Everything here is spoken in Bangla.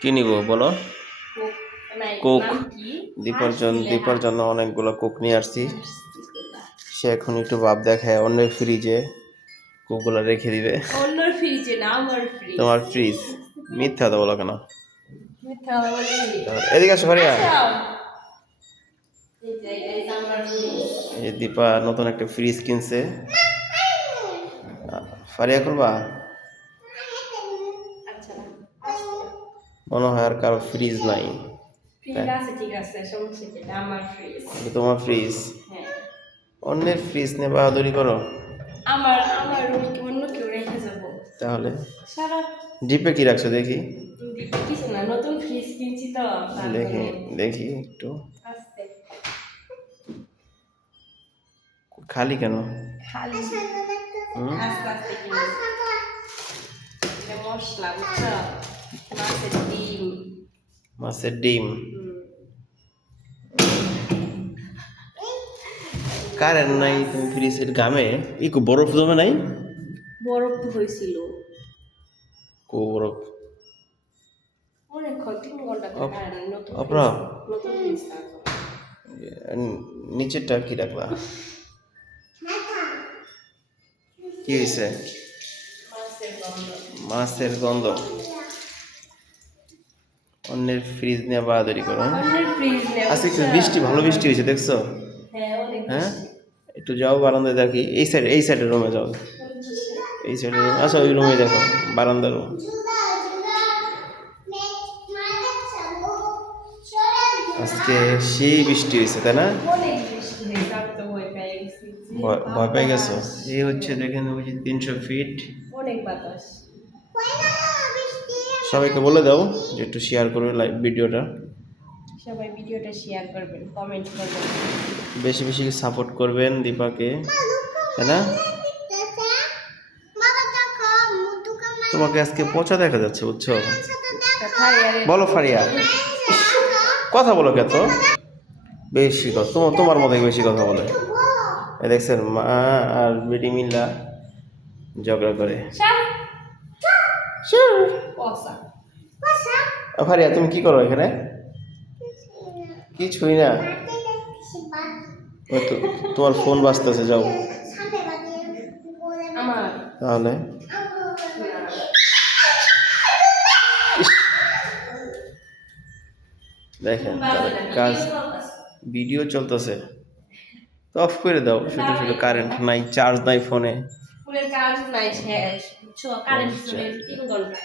কি নিব বলো? কোক। কোক দীপার জন্য অনেকগুলো কোক নিয়ে আসছি। সে এখন একটু ভাব দেখায় অন্যের ফ্রিজে কোকগুলো রেখে দিবে। অন্যর ফ্রিজে না, আমার ফ্রিজ। তোমার ফ্রিজ? মিথ্যা তো বলো কেন? মিথ্যা বলি। এদিকে আসো ফারিয়া। এই আমার ফ্রিজ। এই দীপা নতুন একটা ফ্রিজ কিনছে। ফারিয়া করবা? আচ্ছা, মনে হয় আর কারো ফ্রিজ নাই। ফ্রিজ আছে, ঠিক আছে, সমস্যা কি? এটা আমার ফ্রিজ। এটা তোমার ফ্রিজ? হ্যাঁ। অন্যের ফ্রিজ নিয়ে বাহাদুরি করো? আমার রুমে কি অন্য কেউ রেখে যাবো? তাহলে সারা ডিপে কি রাখছো দেখি? কিছু না, নতুন ফ্রিজ কিনছি তো। দেখি দেখি একটু। আস্তে খালি কেন? খালি আস্তে আস্তে কিনছি। এটা মশলা, বুঝছো? মাছের ডিম। মাছের ডিম? কারেন্ট নাই, তুমি ফ্রিজের গামে ইকো বরফ জমে নাই? বরফ তো হয়েছিল বরফ অনেকক্ষণ, 3 ঘন্টা ধরে কারেন্ট। নতুন অপরা নতুন ফ্রিজ থাকবে। নিচেরটা কি রাখলা? কি হয়েছে? মাছের গন্ধ। অন্যের ফ্রিজ নিয়ে বাহাদুরি করো। আজকে একটু বৃষ্টি, ভালো বৃষ্টি হয়েছে দেখছো? হ্যাঁ, একটু যাও বারান্দায় দেখি। এই সাইডের রুমে যাও। এই সাইডের রুম, আচ্ছা ওই রুমে দেখো, বারান্দার রুম। আজকে সেই বৃষ্টি হয়েছে, তাই না? ভয় পেয়ে গেছো? এই হচ্ছে দেখেন, ওই যে 300 ফিট। অনেক বাতাস। সবাইকে বলে দাও যে একটু শেয়ার করবে লাইভ ভিডিওটা। সবাই ভিডিওটা শেয়ার করবেন, কমেন্ট করবেন, বেশি বেশি সাপোর্ট করবেন দীপাকে, তাই না? তোমাকে আজকে পচা দেখা যাচ্ছে, বুঝছো? বলো ফারিয়া, কথা বলো কে? তো বেশি কথা, তোমার মতো বেশি কথা বলে। দেখছেন, মা আর বেটি মিল্লা ঝগড়া করে। ফারিয়া তুমি কি করো এখানে? কিছুই না, তোমার ফোন বাজতেছে, যাও তাহলে। দেখেন কাজ, ভিডিও চলতেছে, তো অফ করে দাও। শুধু শুধু কারেন্ট নাই, চার্জ নাই ফোনে। চার্জ নাই, শেষ। কারেন্ট 3 ঘন্টা।